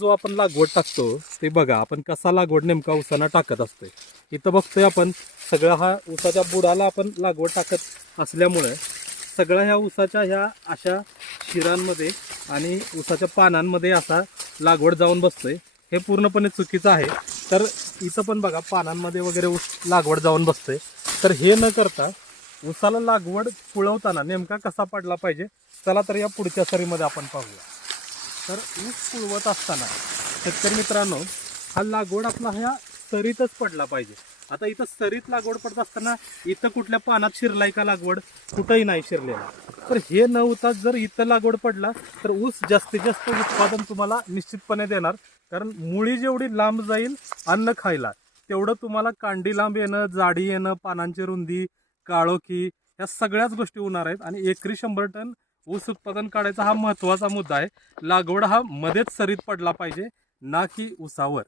जो आपण लागवड टाकतो ते बघा आपण कसा लागवड नेमका उसाना टाकत असतोय. इथं बघतोय आपण सगळा हा उसाच्या बुडाला आपण लागवड टाकत असल्यामुळे सगळ्या ह्या उसाच्या ह्या अशा शिरांमध्ये आणि उसाच्या पानांमध्ये असा लागवड जाऊन बसतोय. हे पूर्णपणे चुकीचं आहे. तर इथं पण बघा पानांमध्ये वगैरे ऊस लागवड जाऊन बसतोय. तर हे न करता उसाला लागवड पुळवताना नेमका कसा पडला पाहिजे चला तर या पुढच्या सरीमध्ये आपण पाहूया. तर ऊस कुळवत असताना शेतकरी मित्रांनो हा लागवड आपला ह्या सरीतच पडला पाहिजे. आता इथं सरीत लागवड पडत असताना इथं कुठल्या पानात शिरलाय का लागवड? कुठंही नाही शिरलेला. तर हे न होता जर इथं लागवड पडला तर ऊस जास्तीत जास्त उत्पादन तुम्हाला निश्चितपणे देणार. कारण मुळी जेवढी लांब जाईल अन्न खायला तेवढं तुम्हाला कांडी लांब येणं जाडी येणं पानांची रुंदी काळोखी या सगळ्याच गोष्टी होणार आहेत. आणि एकरी शंभर टन ऊस उत्पादन काढायचा हा महत्त्वाचा मुद्दा आहे. लागवड हा मध्येच सरीत पडला पाहिजे ना की ऊसावर.